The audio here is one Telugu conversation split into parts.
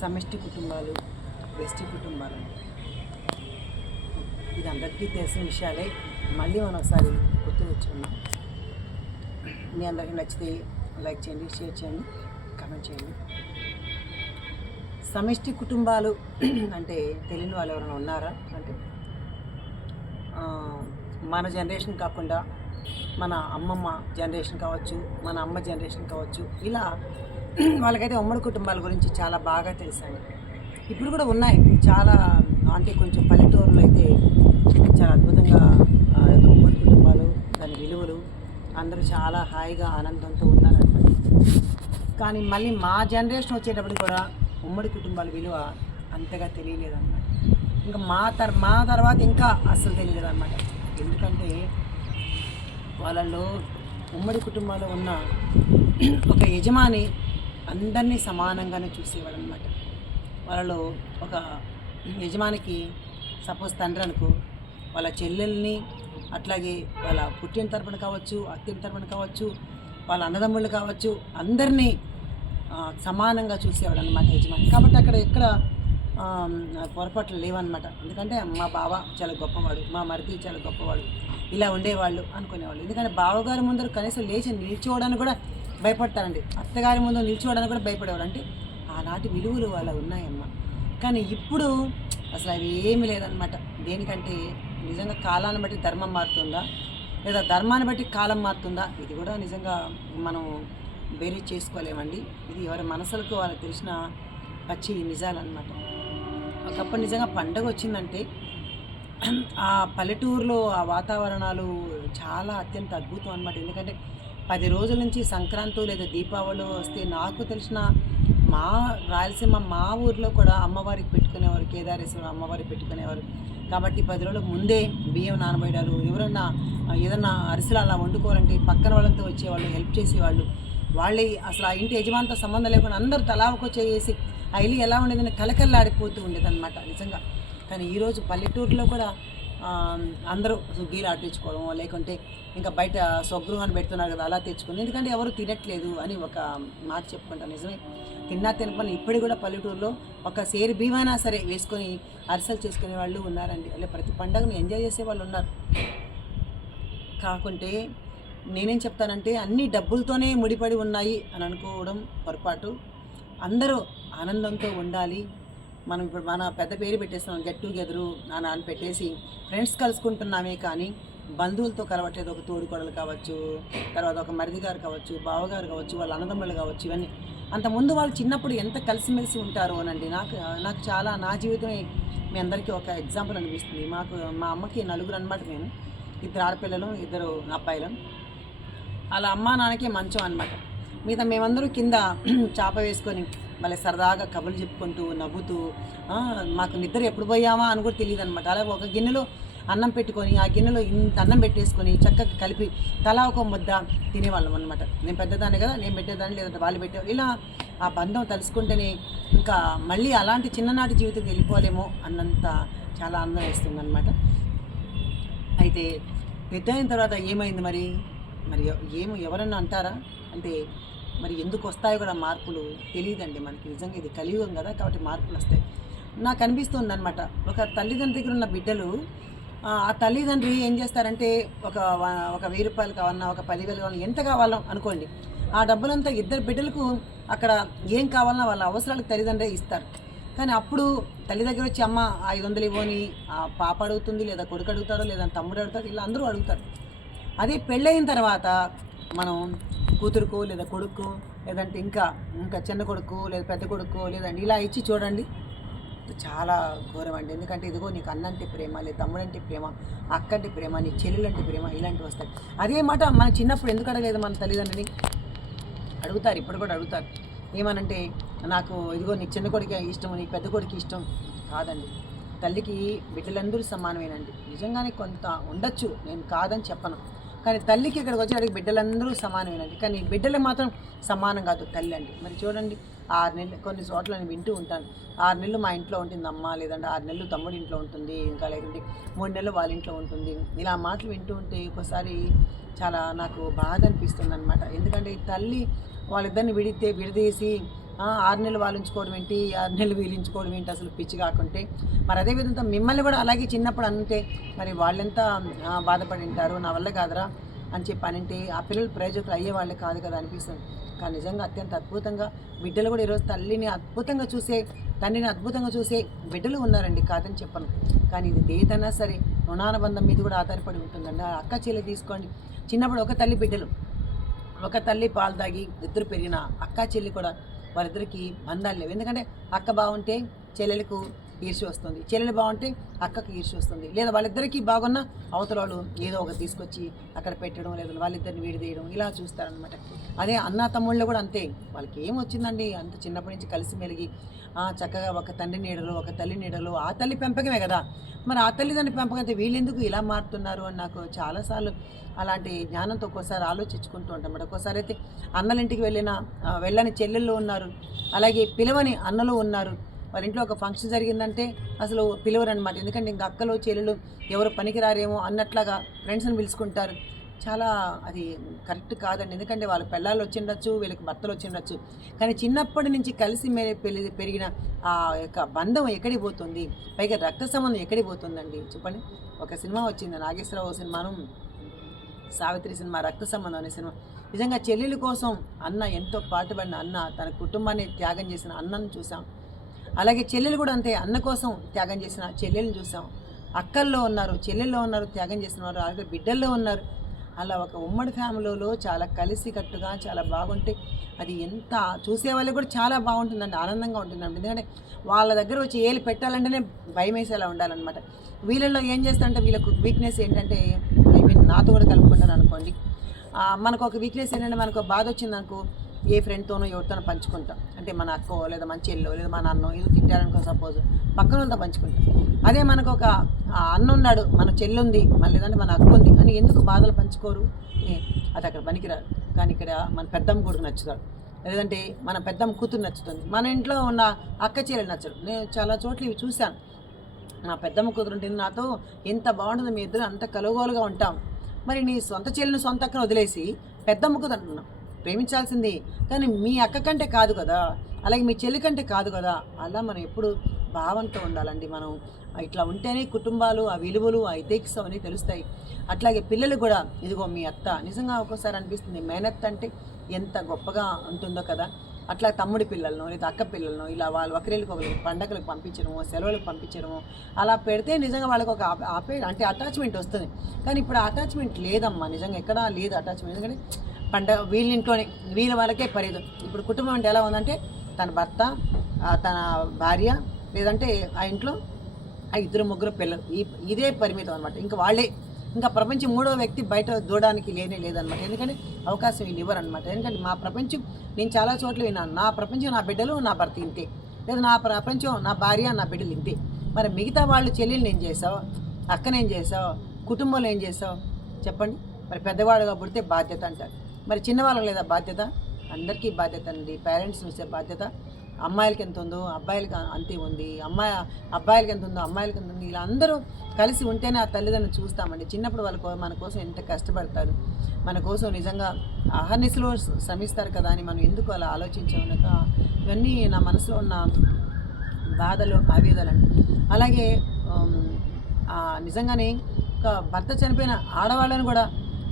సమిష్టి కుటుంబాలు, బెస్టీ కుటుంబాలు ఇది అందరికీ తెలిసిన విషయాలే. మళ్ళీ మనం ఒకసారి గుర్తు తెచ్చుకున్నాం. మీ అందరికీ నచ్చితే లైక్ చేయండి, షేర్ చేయండి, కామెంట్ చేయండి. సమిష్టి కుటుంబాలు అంటే తెలియని వాళ్ళు ఎవరైనా ఉన్నారా అంటే మన జనరేషన్ కాకుండా మన అమ్మమ్మ జనరేషన్ కావచ్చు, మన అమ్మ జనరేషన్ కావచ్చు, ఇలా వాళ్ళకైతే ఉమ్మడి కుటుంబాల గురించి చాలా బాగా తెలుసండి. ఇప్పుడు కూడా ఉన్నాయి చాలా, అంటే కొంచెం పల్లెటూరులో అయితే చాలా అద్భుతంగా ఉమ్మడి కుటుంబాలు, దాని విలువలు అందరూ చాలా హాయిగా ఆనందంతో ఉన్నారనమాట. కానీ మళ్ళీ మా జనరేషన్ వచ్చేటప్పుడు కూడా ఉమ్మడి కుటుంబాల విలువ అంతగా తెలియలేదన్నమాట. ఇంకా మా తర్వాత ఇంకా అస్సలు తెలియలేదన్నమాట. ఎందుకంటే వాళ్ళలో ఉమ్మడి కుటుంబాల్లో ఉన్న ఒక యజమాని అందరినీ సమానంగానే చూసేవాడు అనమాట. వాళ్ళలో ఒక యజమానికి సపోజ్ తండ్రి అనుకో, వాళ్ళ చెల్లెల్ని, అట్లాగే వాళ్ళ పుట్టిన తరపున కావచ్చు, అత్తిన తరపున కావచ్చు, వాళ్ళ అన్నదమ్ముళ్ళు కావచ్చు, అందరినీ సమానంగా చూసేవాడు అనమాట యజమాని. కాబట్టి అక్కడ ఎక్కడ పొరపాట్లు లేవన్నమాట. ఎందుకంటే మా బావ చాలా గొప్పవాడు, మా మరిది చాలా గొప్పవాడు, ఇలా ఉండేవాళ్ళు అనుకునేవాళ్ళు. ఎందుకంటే బావగారి ముందర కనీసం లేచి నిల్చోవడానికి కూడా భయపడతారండి, అత్తగారి ముందు నిల్చోవడానికి కూడా భయపడేవారు. అంటే ఆనాటి విలువలు అలా ఉన్నాయమ్మ. కానీ ఇప్పుడు అసలు అవి ఏమీ లేదనమాట. దేనికంటే నిజంగా కాలాన్ని బట్టి ధర్మం మారుతుందా, లేదా ధర్మాన్ని బట్టి కాలం మారుతుందా, ఇది కూడా నిజంగా మనం బేరీ చేసుకోలేమండి. ఇది ఎవరి మనసులకు వాళ్ళకి తెలిసిన పచ్చి నిజాలన్నమాట. ఒకప్పుడు నిజంగా పండగ వచ్చిందంటే ఆ పల్లెటూరులో ఆ వాతావరణాలు చాలా అత్యంత అద్భుతం అనమాట. ఎందుకంటే 10 రోజుల నుంచి సంక్రాంతి లేదా దీపావళి వస్తే నాకు తెలిసిన మా రాయలసీమ మా ఊర్లో కూడా అమ్మవారికి పెట్టుకునేవారు, కేదారేశ్వరం అమ్మవారికి పెట్టుకునేవారు. కాబట్టి 10 రోజుల ముందే బియ్యం నానబోయడాలు, ఎవరన్నా ఏదన్నా అరిసెలు అలా వండుకోవాలంటే పక్కన వాళ్ళంతా వచ్చేవాళ్ళు, హెల్ప్ చేసేవాళ్ళు. వాళ్ళే అసలు ఆ ఇంటి యజమానితో సంబంధం లేకుండా అందరూ తలావకు చేసి ఆ ఇల్లు ఎలా ఉండేదని కలకల్లాడిపోతూ ఉండేదన్నమాట నిజంగా. కానీ ఈరోజు పల్లెటూరులో కూడా అందరూ స్విగ్గీలు ఆడించుకోవడం, లేకుంటే ఇంకా బయట స్వగృహాన్ని పెడుతున్నారు కదా, అలా తెచ్చుకుని, ఎందుకంటే ఎవరు తినట్లేదు అని ఒక మాట చెప్పుకుంటాను. నిజమే, తిన్నా తినపని ఇప్పటికి కూడా పల్లెటూరులో ఒక సేరు బియ్యమైనా సరే వేసుకొని అరిసెలు చేసుకునే వాళ్ళు ఉన్నారండి. అలా ప్రతి పండుగను ఎంజాయ్ చేసే వాళ్ళు ఉన్నారు. కాకుంటే నేనేం చెప్తానంటే అన్నీ డబ్బులతోనే ముడిపడి ఉన్నాయి అని అనుకోవడం పొరపాటు. అందరూ ఆనందంతో ఉండాలి. మనం ఇప్పుడు మన పెద్ద పేరు పెట్టేస్తున్నాం, గెట్ టుగెదరు అని పెట్టేసి ఫ్రెండ్స్ కలుసుకుంటున్నామే, కానీ బంధువులతో కలవట్లేదు. ఒక తోడుకోడలు కావచ్చు, తర్వాత ఒక మరిది గారు కావచ్చు, బావగారు కావచ్చు, వాళ్ళ అన్నదమ్ములు కావచ్చు, ఇవన్నీ అంతకుముందు వాళ్ళు చిన్నప్పుడు ఎంత కలిసిమెలిసి ఉంటారు అనండి. నాకు చాలా నా జీవితమే మీ అందరికీ ఒక ఎగ్జాంపుల్ అనిపిస్తుంది. మా అమ్మకి 4 అనమాట. మేము 2 ఆడపిల్లలు, 2 అబ్బాయిలు. అలా అమ్మా నాన్నకే మంచం అనమాట. మిగతా మేమందరూ కింద చాప వేసుకొని మళ్ళీ సరదాగా కబుర్లు చెప్పుకుంటూ నవ్వుతూ మాకు నిద్ర ఎప్పుడు పోయామా అని కూడా తెలియదు అనమాట. అలాగే ఒక గిన్నెలో అన్నం పెట్టుకొని ఆ గిన్నెలో ఇంత అన్నం పెట్టేసుకొని చక్కగా కలిపి తలా ఒక ముద్ద తినేవాళ్ళం అనమాట. నేను పెద్దదాన్ని కదా, నేను పెట్టేదాన్ని, లేదంటే వాళ్ళు పెట్టేవాళ్ళు. ఇలా ఆ బంధం తలుసుకుంటేనే ఇంకా మళ్ళీ అలాంటి చిన్ననాటి జీవితం వెళ్ళిపోలేమో అన్నంత చాలా ఆనందం వేస్తుంది అనమాట. అయితే పెద్ద అయిన తర్వాత ఏమైంది మరి ఎవరన్నా అంటారా అంటే మరి ఎందుకు వస్తాయో కూడా మార్పులు తెలియదండి మనకి. నిజంగా ఇది కలియుగం కదా, కాబట్టి మార్పులు వస్తాయి. నాకు అనిపిస్తుంది అనమాట, ఒక తల్లిదండ్రుల దగ్గర ఉన్న బిడ్డలు ఆ తల్లిదండ్రి ఏం చేస్తారంటే ఒక 1000 రూపాయలు కావాలన్నా, ఒక 10,000 కావాలన్నా, ఎంత కావాలో అనుకోండి, ఆ డబ్బులంతా 2 బిడ్డలకు అక్కడ ఏం కావాలన్నా వాళ్ళ అవసరాలకు తల్లిదండ్రే ఇస్తారు. కానీ అప్పుడు తల్లి దగ్గర వచ్చి అమ్మ 500 ఇవ్వని ఆ పాప అడుగుతుంది, లేదా కొడుకు అడుగుతాడు, లేదా తమ్ముడు అడుగుతాడు, ఇలా అందరూ అడుగుతారు. అదే పెళ్ళయిన తర్వాత మనం కూతురుకో లేదా కొడుకు, లేదంటే ఇంకా చిన్న కొడుకు లేదా పెద్ద కొడుకు లేదండి ఇలా ఇచ్చి చూడండి, చాలా ఘోరం అండి. ఎందుకంటే ఇదిగో నీకు అన్నంటే ప్రేమ, లేదా తమ్ముడంటే ప్రేమ, అక్కంటే ప్రేమ, నీ చెల్లెలంటే ప్రేమ, ఇలాంటివి వస్తాయి. అదే మాట మన చిన్నప్పుడు ఎందుకు అడగలేదు మన తల్లిదండ్రులని? అడుగుతారు, ఇప్పుడు కూడా అడుగుతారు. ఏమనంటే నాకు ఇదిగో నీకు చిన్న కొడుకు ఇష్టం, నీకు పెద్ద కొడుకు ఇష్టం కాదండి. తల్లికి బిడ్డలందరూ సమానమేనండి. నిజంగానే కొంత ఉండొచ్చు, నేను కాదని చెప్పను. కానీ తల్లికి ఇక్కడికి వచ్చేటికి బిడ్డలందరూ సమానమేనండి. కానీ బిడ్డలు మాత్రం సమానం కాదు తల్లి అండి. మరి చూడండి, 6 నెలలు కొన్ని చోట్ల నేను వింటూ ఉంటాను, 6 నెలలు మా ఇంట్లో ఉంటుంది అమ్మ, లేదంటే 6 నెలలు తమ్ముడి ఇంట్లో ఉంటుంది, ఇంకా లేదంటే 3 నెలలు వాళ్ళ ఇంట్లో ఉంటుంది. ఇలా మాటలు వింటూ ఉంటే ఒకసారి చాలా నాకు బాధ అనిపిస్తుంది అనమాట. ఎందుకంటే తల్లి వాళ్ళిద్దరిని విడదీసి 6 నెలలు వాళ్ళు ఉంచుకోవడం ఏంటి, 6 నెలలు వీళ్ళు ఉంచుకోవడం ఏంటి, అసలు పిచ్చి కాకుంటే. మరి అదేవిధంగా మిమ్మల్ని కూడా అలాగే చిన్నప్పుడు అంతే మరి వాళ్ళెంత బాధపడి ఉంటారు, నా వల్ల కాదురా అని చెప్పి అనంటే ఆ పిల్లలు ప్రయోజకులు అయ్యేవాళ్ళే కాదు కదా అనిపిస్తుంది. కానీ నిజంగా అత్యంత అద్భుతంగా బిడ్డలు కూడా ఈరోజు తల్లిని అద్భుతంగా చూసే, తండ్రిని అద్భుతంగా చూసే బిడ్డలు ఉన్నారండి, కాదని చెప్పను. కానీ ఇది ఏదైనా సరే రుణానుబంధం మీద కూడా ఆధారపడి ఉంటుందండి. ఆ అక్క చెల్లి తీసుకోండి, చిన్నప్పుడు ఒక తల్లి బిడ్డలు, ఒక తల్లి పాలు తాగి ఇద్దరు పెరిగిన అక్క చెల్లి కూడా వాళ్ళిద్దరికి బంధాలు లేవు. ఎందుకంటే అక్క బాగుంటే చెల్లెలకు ఈర్ష్య వస్తుంది, చెల్లెలు బాగుంటే అక్కకు ఈర్ష్య వస్తుంది. లేదా వాళ్ళిద్దరికీ బాగున్న అవతల వాళ్ళు ఏదో ఒకటి తీసుకొచ్చి అక్కడ పెట్టడం, లేదా వాళ్ళిద్దరిని విడిదీయడం, ఇలా చూస్తారనమాట. అదే అన్న తమ్ముళ్ళు కూడా అంతే, వాళ్ళకి ఏం వచ్చిందండి, అంత చిన్నప్పటి నుంచి కలిసి మెలిగి చక్కగా ఒక తండ్రి నీడలు, ఒక తల్లి నీడలు, ఆ తల్లి పెంపకమే కదా. మరి ఆ తల్లిదండ్రి పెంపకం అయితే వీళ్ళెందుకు ఇలా మారుతున్నారు అని నాకు చాలాసార్లు అలాంటి జ్ఞానంతో ఒక్కోసారి ఆలోచించుకుంటూ ఉంటాం. ఒక్కోసారి అయితే అన్నల ఇంటికి వెళ్ళని చెల్లెళ్ళు ఉన్నారు, అలాగే పిలవని అన్నలు ఉన్నారు. వాళ్ళ ఇంట్లో ఒక ఫంక్షన్ జరిగిందంటే అసలు పిలవరు అనమాట. ఎందుకంటే ఇంక అక్కలు చెల్లెలు ఎవరు పనికిరారేమో అన్నట్లాగా ఫ్రెండ్స్ని పిలుచుకుంటారు. చాలా అది కరెక్ట్ కాదండి. ఎందుకంటే వాళ్ళ పిల్లలు వచ్చిండొచ్చు, వీళ్ళకి భర్తలు వచ్చిండొచ్చు, కానీ చిన్నప్పటి నుంచి కలిసి పెరిగిన ఆ యొక్క బంధం ఎక్కడికి పోతుంది, పైగా రక్త సంబంధం ఎక్కడికి పోతుందండి చెప్పండి. ఒక సినిమా వచ్చింది నాగేశ్వరరావు సినిమాను, సావిత్రి సినిమా, రక్త సంబంధం అనే సినిమా. నిజంగా చెల్లెల కోసం అన్న ఎంతో పాటుపడిన అన్న, తన కుటుంబాన్ని త్యాగం చేసిన అన్నను చూసాం. అలాగే చెల్లెలు కూడా అంతే, అన్న కోసం త్యాగం చేసిన చెల్లెలను చూసాం. అక్కల్లో ఉన్నారు, చెల్లెల్లో ఉన్నారు, త్యాగం చేసిన వారు, అలాగే బిడ్డల్లో ఉన్నారు. అలా ఒక ఉమ్మడి ఫ్యామిలీలో చాలా కలిసికట్టుగా చాలా బాగుంటే అది ఎంత చూసే వాళ్ళకి కూడా చాలా బాగుంటుందండి, ఆనందంగా ఉంటుందండి. ఎందుకంటే వాళ్ళ దగ్గర వచ్చి ఏళ్ళు పెట్టాలంటేనే భయం వేసేలా ఉండాలన్నమాట. వీళ్ళల్లో ఏం చేస్తారంటే వీళ్ళకు వీక్నెస్ ఏంటంటే, ఐ మీన్ నాతో కూడా కలుపుకుంటాను అనుకోండి, మనకు ఒక వీక్నెస్ ఏంటంటే, మనకు బాధ వచ్చిందనుకో ఏ ఫ్రెండ్తోనో ఎవరితోనో పంచుకుంటాం. అంటే మన అక్కో లేదా మన చెల్లో లేదా మన అన్నో ఏదో తిట్టారనుకో సపోజ్, పక్కన వాళ్ళతో పంచుకుంటాం. అదే మనకు ఒక అన్న ఉన్నాడు, మన చెల్లుంది, మళ్ళీ లేదంటే మన అక్క ఉంది అని ఎందుకు బాధలు పంచుకోరు? అది అక్కడ పనికిరాదు. కానీ ఇక్కడ మన పెద్దమ్మ కొడుకు నచ్చుతాడు, లేదంటే మన పెద్దమ్మ కూతురు నచ్చుతుంది, మన ఇంట్లో ఉన్న అక్క చెల్లెలు నచ్చడు. నేను చాలా చోట్ల ఇవి చూశాను. నా పెద్దమ్మ కూతురు ఉంటుంది, నాతో ఎంత బాగుంటుందో, మీ ఇద్దరు అంత కలుగోలుగా ఉంటాం. మరి నీ సొంత చెల్లిని సొంత అక్కను వదిలేసి పెద్దమ్మ కూతురు అంటున్నాం, ప్రేమించాల్సింది కానీ మీ అక్క కంటే కాదు కదా, అలాగే మీ చెల్లి కంటే కాదు కదా. అలా మనం ఎప్పుడు భావంతో ఉండాలండి. మనం ఇట్లా ఉంటేనే కుటుంబాలు ఆ విలువలు ఆ ఎథిక్స్ అని తెలుస్తాయి. అట్లాగే పిల్లలు కూడా, ఇదిగో మీ అత్త, నిజంగా ఒక్కోసారి అనిపిస్తుంది మేనత్త అంటే ఎంత గొప్పగా ఉంటుందో కదా. అట్లా తమ్ముడి పిల్లలను లేదా అక్క పిల్లలను ఇలా వాళ్ళు ఒకరికి పండగలకు పంపించడము, సెలవులకు పంపించడము, అలా పెడితే నిజంగా వాళ్ళకి ఒక అంటే అటాచ్మెంట్ వస్తుంది. కానీ ఇప్పుడు అటాచ్మెంట్ లేదమ్మా, నిజంగా ఎక్కడా లేదు అటాచ్మెంట్. ఎందుకంటే పండగ వీళ్ళ ఇంట్లోనే వీళ్ళ వాళ్ళకే పరిధం. ఇప్పుడు కుటుంబం అంటే ఎలా ఉందంటే, తన భర్త, తన భార్య, లేదంటే ఆ ఇంట్లో ఆ 2-3 పిల్లలు, ఇదే పరిమితం అనమాట. ఇంకా వాళ్ళే, ఇంకా ప్రపంచం మూడో వ్యక్తి బయట దూడడానికి లేదనమాట. ఎందుకంటే అవకాశం వీళ్ళు ఇవ్వరు అనమాట. ఎందుకంటే మా ప్రపంచం, నేను చాలా చోట్ల విన్నాను, నా ప్రపంచం నా బిడ్డలు నా భర్త ఇంతే, లేదా నా ప్రపంచం నా భార్య నా బిడ్డలు ఇంతే. మరి మిగతా వాళ్ళు చెల్లెళ్ళు ఏం చేసావు, అక్కనేం చేసావు, కుటుంబంలో ఏం చేసావు చెప్పండి. మరి పెద్దవాడుగా పుడితే బాధ్యత అంటారు, మరి చిన్నవాళ్ళకి లేదా బాధ్యత? అందరికీ బాధ్యత అండి. పేరెంట్స్ చూసే బాధ్యత. అమ్మాయిలకి ఎంత ఉందో అబ్బాయిలకి అంతే ఉంది, అబ్బాయిలకి ఎంత ఉందో అమ్మాయిలకి ఎంత ఉంది. ఇలా అందరూ కలిసి ఉంటేనే ఆ తల్లిదండ్రులు చూస్తామండి. చిన్నప్పుడు మన కోసం ఎంత కష్టపడతారు, మన కోసం నిజంగా అహర్నిశలో శ్రమిస్తారు కదా అని మనం ఎందుకు అలా ఆలోచించామనక ఇవన్నీ నా మనసులో ఉన్న బాధలు, ఆవేదనలు. అలాగే నిజంగానే ఒక భర్త చనిపోయిన ఆడవాళ్ళని కూడా,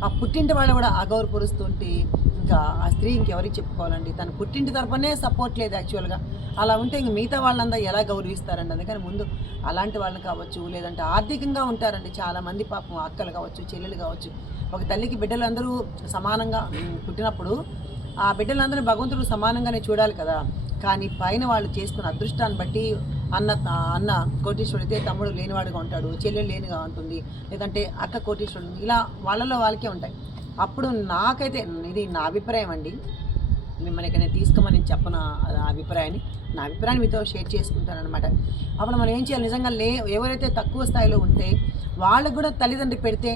ఆ పుట్టింటి వాళ్ళు కూడా అగౌరవపరుస్తుంటే ఇంకా ఆ స్త్రీ ఇంకెవరికి చెప్పుకోవాలండి. తన పుట్టింటి తరపునే సపోర్ట్ లేదు యాక్చువల్గా. అలా ఉంటే ఇంక మిగతా వాళ్ళంతా ఎలా గౌరవిస్తారండి? అందుకని ముందు అలాంటి వాళ్ళని కావచ్చు, లేదంటే ఆర్థికంగా ఉంటారండి చాలామంది, పాపం అక్కలు కావచ్చు, చెల్లెలు కావచ్చు. ఒక తల్లికి బిడ్డలందరూ సమానంగా పుట్టినప్పుడు ఆ బిడ్డలందరినీ భగవంతుడు సమానంగానే చూడాలి కదా. కానీ పైన వాళ్ళు చేసుకున్న అదృష్టాన్ని బట్టి అన్న కోటీశ్వరుడితే తమ్ముడు లేనివాడుగా ఉంటాడు, చెల్లెలు లేనిగా ఉంటుంది, లేదంటే అక్క కోటీశ్వరుడు, ఇలా వాళ్ళలో వాళ్ళకే ఉంటాయి. అప్పుడు నాకైతే, ఇది నా అభిప్రాయం అండి, మిమ్మల్ని ఇక్కడ తీసుకోమని చెప్పను ఆ అభిప్రాయాన్ని, నా అభిప్రాయాన్ని మీతో షేర్ చేసుకుంటాను అనమాట. అప్పుడు మనం ఏం చేయాలి, నిజంగా ఎవరైతే తక్కువ స్థాయిలో ఉంటే వాళ్ళకు కూడా తల్లిదండ్రులు పెడితే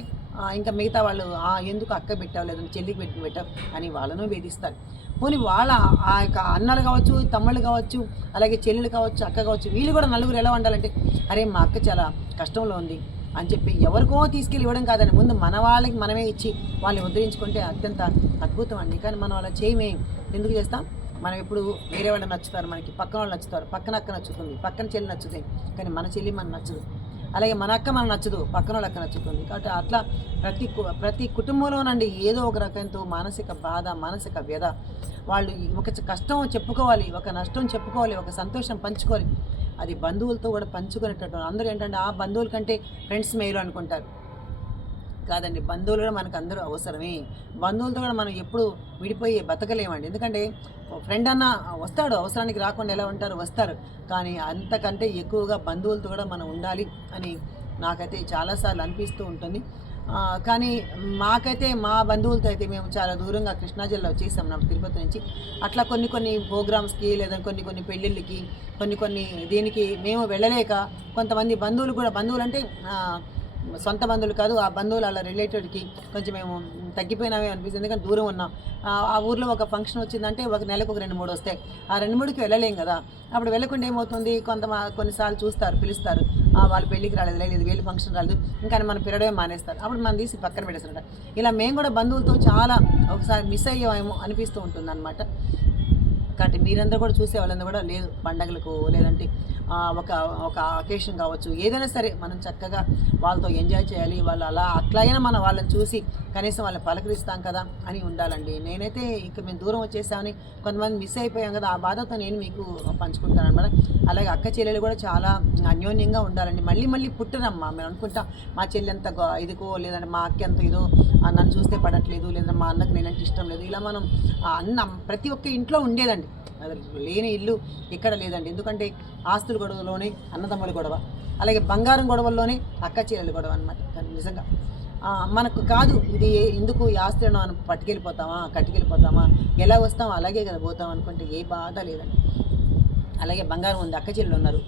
ఇంకా మిగతా వాళ్ళు ఎందుకు అక్క పెట్టావు లేదంటే చెల్లికి పెట్టావు అని వాళ్ళను వేధిస్తారు. పోనీ వాళ్ళ ఆ యొక్క అన్నలు కావచ్చు, తమ్ముళ్ళు కావచ్చు, అలాగే చెల్లెలు కావచ్చు, అక్క కావచ్చు, వీళ్ళు కూడా నలుగురు ఎలా ఉండాలంటే, అరే మా అక్క చాలా కష్టంలో ఉంది అని చెప్పి ఎవరికో తీసుకెళ్ళి ఇవ్వడం కాదని ముందు మన వాళ్ళకి మనమే ఇచ్చి వాళ్ళని ఉద్ధరించుకుంటే అత్యంత అద్భుతం అండి. కానీ మనం అలా చేయమే. ఎందుకు చేస్తాం? మనం ఎప్పుడు వేరే వాళ్ళు నచ్చుతారు, మనకి పక్కన వాళ్ళు నచ్చుతారు, పక్కన అక్క నచ్చుతుంది, పక్కన చెల్లి నచ్చుతుంది, కానీ మన చెల్లి మనకు నచ్చదు. అలాగే మన అక్క మనకు నచ్చదు, పక్కన వాళ్ళ అక్క నచ్చుతుంది. కాబట్టి అట్లా ప్రతి కుటుంబంలోనండి ఏదో ఒక రకంతో మానసిక బాధ, మానసిక వ్యధ. వాళ్ళు ఒక కష్టం చెప్పుకోవాలి, ఒక నష్టం చెప్పుకోవాలి, ఒక సంతోషం పంచుకోవాలి. అది బంధువులతో కూడా పంచుకునేటట్టు. అందరూ ఏంటంటే ఆ బంధువుల కంటే ఫ్రెండ్స్ మేలు అనుకుంటారు. కాదండి, బంధువులు కూడా మనకు అందరూ అవసరమే. బంధువులతో కూడా మనం ఎప్పుడు విడిపోయి బతకలేమండి. ఎందుకంటే ఫ్రెండ్ అన్న వస్తాడు, అవసరానికి రాకుండా ఎలా ఉంటారు, వస్తారు. కానీ అంతకంటే ఎక్కువగా బంధువులతో కూడా మనం ఉండాలి అని నాకైతే చాలాసార్లు అనిపిస్తూ ఉంటుంది. కానీ మాకైతే మా బంధువులతో అయితే మేము చాలా దూరంగా కృష్ణా జిల్లా వచ్చేసాం నా తిరుపతి నుంచి. అట్లా కొన్ని ప్రోగ్రామ్స్కి లేదా కొన్ని పెళ్ళిళ్ళకి కొన్ని దీనికి మేము వెళ్ళలేక కొంతమంది బంధువులు అంటే సొంత బంధువులు కాదు, ఆ బంధువులు అలా రిలేటెడ్కి కొంచెం మేము తగ్గిపోయినామే అనిపిస్తుంది. ఎందుకంటే దూరం ఉన్నాం. ఆ ఊర్లో ఒక ఫంక్షన్ వచ్చిందంటే ఒక నెలకు ఒక 2-3 వస్తాయి. ఆ 2-3కి వెళ్ళలేం కదా. అప్పుడు వెళ్ళకుండా ఏమవుతుంది, కొన్నిసార్లు చూస్తారు, పిలుస్తారు, వాళ్ళు పెళ్ళికి లేదు, వీళ్ళు ఫంక్షన్ రాలేదు, ఇంకా మనం పిలవడమే మానేస్తారు. అప్పుడు మనం తీసి పక్కన పెట్టేస్తారట. ఇలా మేము కూడా బంధువులతో చాలా ఒకసారి మిస్ అయ్యామేమో అనిపిస్తూ ఉంటుంది అన్నమాట. కాబట్టి మీరందరూ కూడా చూసే వాళ్ళందరూ కూడా లేదు పండగలకు లేదంటే ఒక అకేషన్ కావచ్చు, ఏదైనా సరే మనం చక్కగా వాళ్ళతో ఎంజాయ్ చేయాలి. వాళ్ళు అట్లయినా మనం వాళ్ళని చూసి కనీసం వాళ్ళని పలకరిస్తాం కదా అని ఉండాలండి. నేనైతే ఇక మేము దూరం వచ్చేసామని కొంతమంది మిస్ అయిపోయాం కదా, ఆ బాధతో నేను మీకు పంచుకుంటాను అనమాట. అలాగే అక్క చెల్లెలు కూడా చాలా అన్యోన్యంగా ఉండాలండి. మళ్ళీ పుట్టరమ్మా మేము అనుకుంటాం మా చెల్లి ఎంత ఇదికో, లేదంటే మా అక్క ఎంత ఇదో, నన్ను చూస్తే పడట్లేదు, లేదా మా అన్నకు నేనంటే ఇష్టం లేదు, ఇలా మనం ప్రతి ఒక్క ఇంట్లో ఉండేదండి. లేని ఇల్లు ఎక్కడ లేదండి. ఎందుకంటే ఆస్తుల గొడవలోనే అన్నదమ్ముల గొడవ, అలాగే బంగారం గొడవల్లోనే అక్క చెల్లెలు గొడవ అనమాట. కానీ నిజంగా మనకు కాదు ఇది, ఎందుకు ఈ ఆస్తులను మనం కట్టుకెళ్ళిపోతామా, ఎలా వస్తామో అలాగే కదా పోతాం అనుకుంటే ఏ బాధ లేదండి. అలాగే బంగారం ఉంది, అక్క చెల్లెలు ఉన్నారు.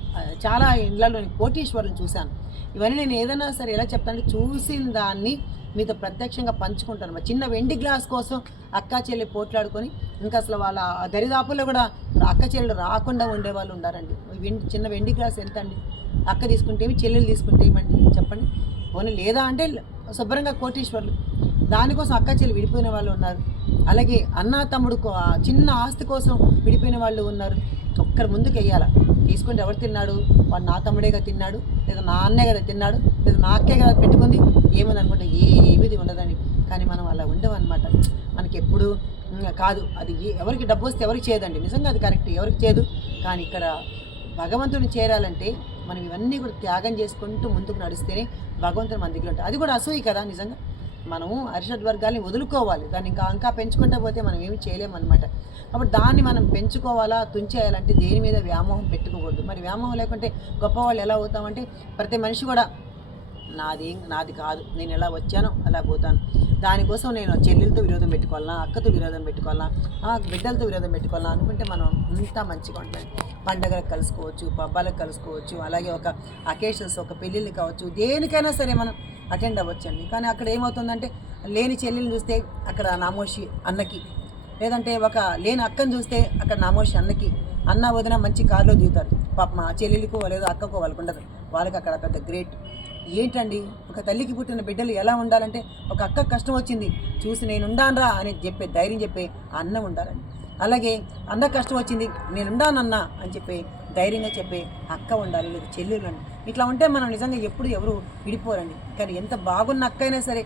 చాలా ఇళ్లలో కోటీశ్వరులను చూశాను. ఇవన్నీ నేను ఏదైనా సరే ఎలా చెప్తానంటే చూసిన దాన్ని మీతో ప్రత్యక్షంగా పంచుకుంటాను. చిన్న వెండి గ్లాస్ కోసం అక్క చెల్లి పోట్లాడుకొని ఇంకా అసలు వాళ్ళ దరిదాపుల్లో కూడా అక్క చెల్లెలు రాకుండా ఉండేవాళ్ళు ఉన్నారండి. చిన్న వెండి గ్లాస్ ఎంత అండి? అక్క తీసుకుంటే చెల్లెలు తీసుకుంటే ఏమండి చెప్పండి? పోనీ లేదా అంటే శుభ్రంగా కోటీశ్వర్లు, దానికోసం అక్క చెల్లి విడిపోయిన వాళ్ళు ఉన్నారు. అలాగే అన్న తమ్ముడు చిన్న ఆస్తి కోసం విడిపోయిన వాళ్ళు ఉన్నారు. ఒక్కరి ముందుకు వెయ్యాల, తీసుకుంటే ఎవరు తిన్నాడు, వాడు నా తమ్ముడేగా తిన్నాడు, లేదా నా అన్నే కదా తిన్నాడు, లేదా నా అక్కే కదా పెట్టుకుంది, ఏమని అనుకుంటే ఏది ఉండదని. కానీ మనం అలా ఉండవన్నమాట. మనకి ఎప్పుడు కాదు అది ఎవరికి డబ్బు వస్తే ఎవరికి చేయదండి, నిజంగా అది కరెక్ట్, ఎవరికి చేయదు. కానీ ఇక్కడ భగవంతుని చేరాలంటే మనం ఇవన్నీ కూడా త్యాగం చేసుకుంటూ ముందుకు నడిస్తేనే భగవంతుని మన దగ్గర ఉంటుంది. అది కూడా అసూయి కదా నిజంగా. మనము అరిషడ్ వర్గాల్ని వదులుకోవాలి, దాన్ని ఇంకా పెంచుకుంటూ పోతే మనం ఏమి చేయలేమన్నమాట. కాబట్టి దాన్ని మనం పెంచుకోవాలా, తుంచేయాలంటే దేని మీద వ్యామోహం పెట్టుకోకూడదు. మరి వ్యామోహం లేకుంటే గొప్పవాళ్ళు ఎలా అవుతామంటే ప్రతి మనిషి కూడా నాది కాదు, నేను ఎలా వచ్చానో అలా పోతాను, దానికోసం నేను చెల్లెలతో విరోధం పెట్టుకోవాలన్నా, అక్కతో విరోధం పెట్టుకోవాలన్నా, బిడ్డలతో విరోధం పెట్టుకోవాలన్నా అనుకుంటే మనం అంతా మంచిగా ఉంటుంది. పండగలకు కలుసుకోవచ్చు, పబ్బాలకు కలుసుకోవచ్చు, అలాగే ఒక అకేషన్స్, ఒక పెళ్ళిళ్ళు కావచ్చు, దేనికైనా సరే మనం అటెండ్ అవ్వచ్చండి. కానీ అక్కడ ఏమవుతుందంటే లేని చెల్లెలు చూస్తే అక్కడ నామోషి అన్నకి, లేదంటే ఒక లేని అక్కని చూస్తే అక్కడ నామోషి అన్నకి. అన్న వదిన మంచి కారులో దిగుతారు, పాప మా చెల్లెలికో లేదా అక్కకో వాళ్ళకు ఉండదు, వాళ్ళకి అక్కడ పెద్ద గ్రేట్. ఏంటండి ఒక తల్లికి పుట్టిన బిడ్డలు ఎలా ఉండాలంటే ఒక అక్క కష్టం వచ్చింది చూసి నేను ఉండానరా అని చెప్పే ధైర్యం చెప్పే అన్న ఉండాలండి. అలాగే అన్న కష్టం వచ్చింది నేను ఉండానన్నా అని చెప్పే ధైర్యంగా చెప్పే అక్క ఉండాలి, లేదా చెల్లెలు అండి. ఇట్లా ఉంటే మనం నిజంగా ఎప్పుడు ఎవరు విడిపోరండి. కానీ ఎంత బాగున్న అక్క అయినా సరే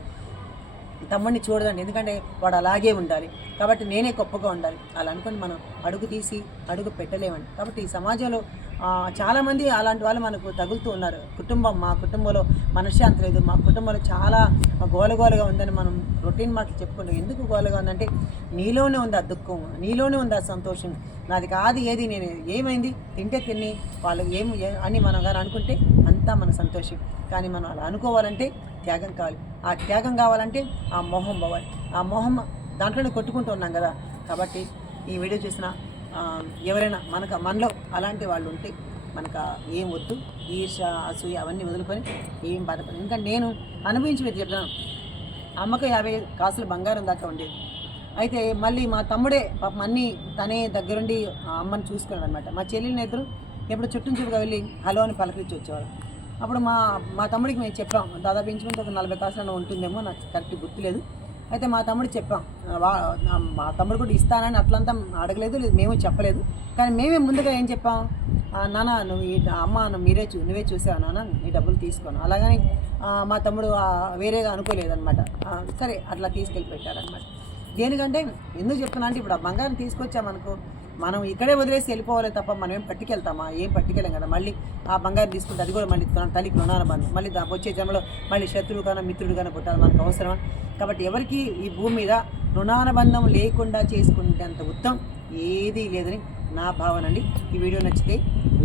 తమ్ముడిని చూడదండి, ఎందుకంటే వాడు అలాగే ఉండాలి. కాబట్టి నేనే గొప్పగా ఉండాలి అలా అనుకుని మనం అడుగు పెట్టలేమండి. కాబట్టి ఈ సమాజంలో చాలామంది అలాంటి వాళ్ళు మనకు తగులుతూ ఉన్నారు. మా కుటుంబంలో మనశ్శాంతి లేదు, మా కుటుంబంలో చాలా గోలగోలగా ఉందని మనం రొటీన్ మాటలు చెప్పుకుంటాం. ఎందుకు గోలగా ఉందంటే నీలోనే ఉంది ఆ దుఃఖం, నీలోనే ఉంది ఆ సంతోషం. నాది కాదు ఏది, నేను ఏమైంది తింటే తిని వాళ్ళకి అని మనం కానీ అనుకుంటే అంతా మన సంతోషం. కానీ మనం అలా అనుకోవాలంటే త్యాగం కావాలి. ఆ త్యాగం కావాలంటే ఆ మోహం పోవాలి. ఆ మోహం దాంట్లోనే కొట్టుకుంటూ ఉన్నాం కదా. కాబట్టి ఈ వీడియో చూసిన ఎవరైనా మనలో అలాంటి వాళ్ళు ఉంటే మనకు ఏం వద్దు, ఈర్ష అసూయ అవన్నీ వదులుకొని ఏం బాధపడదు. ఎందుకంటే నేను అనుభవించి మీరు చెప్తాను. అమ్మకు 50 కాసులు బంగారం దాకా ఉండేది. అయితే మళ్ళీ మా తమ్ముడే పాపం అన్నీ తనే దగ్గరుండి అమ్మని చూసుకున్నాడు అనమాట. మా చెల్లెలిని ఇద్దరు ఎప్పుడు చుట్టుగా వెళ్ళి హలో అని పలకరించి వచ్చేవాడు. అప్పుడు మా తమ్ముడికి మేము చెప్పాం, దాదాపు ఇంచుకుంటే ఒక 40 కాసులు ఉంటుందేమో, నాకు కరెక్ట్ గుర్తులేదు. అయితే మా తమ్ముడు చెప్పాం, మా తమ్ముడు కూడా ఇస్తానని అట్లంతా అడగలేదు, లేదు మేము చెప్పలేదు. కానీ మేమే ముందుగా ఏం చెప్పాం, నాన్న నువ్వు నువ్వే చూసావు నాన్న, ఈ డబ్బులు తీసుకోను. అలాగని మా తమ్ముడు వేరేగా అనుకోలేదన్నమాట. సరే అట్లా తీసుకెళ్ళి పెట్టారనమాట. దేనికంటే ఎందుకు చెప్తున్నా అంటే, ఇప్పుడు ఆ బంగారం తీసుకొచ్చామనుకో, మనం ఇక్కడే వదిలేసి వెళ్ళిపోవాలి తప్ప మనం ఏం పట్టుకెళ్తామా? ఏం పట్టుకెళ్ళాం కదా. మళ్ళీ ఆ బంగారం తీసుకుంటే అది కూడా మళ్ళీ తల్లికి రుణాల బంధం, మళ్ళీ వచ్చే జన్మలో మళ్ళీ శత్రువు కానీ మిత్రుడు కానీ పుట్టాలి, మనకు అవసరమా? కాబట్టి ఎవరికి ఈ భూమి మీద రుణానుబంధం లేకుండా చేసుకునేంత ఉత్తమం ఏదీ లేదని నా భావన అండి. ఈ వీడియో నచ్చితే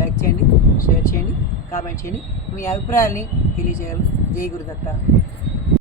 లైక్ చేయండి, షేర్ చేయండి, కామెంట్ చేయండి, మీ అభిప్రాయాల్ని తెలియజేయాలి. జై గురుదత్త.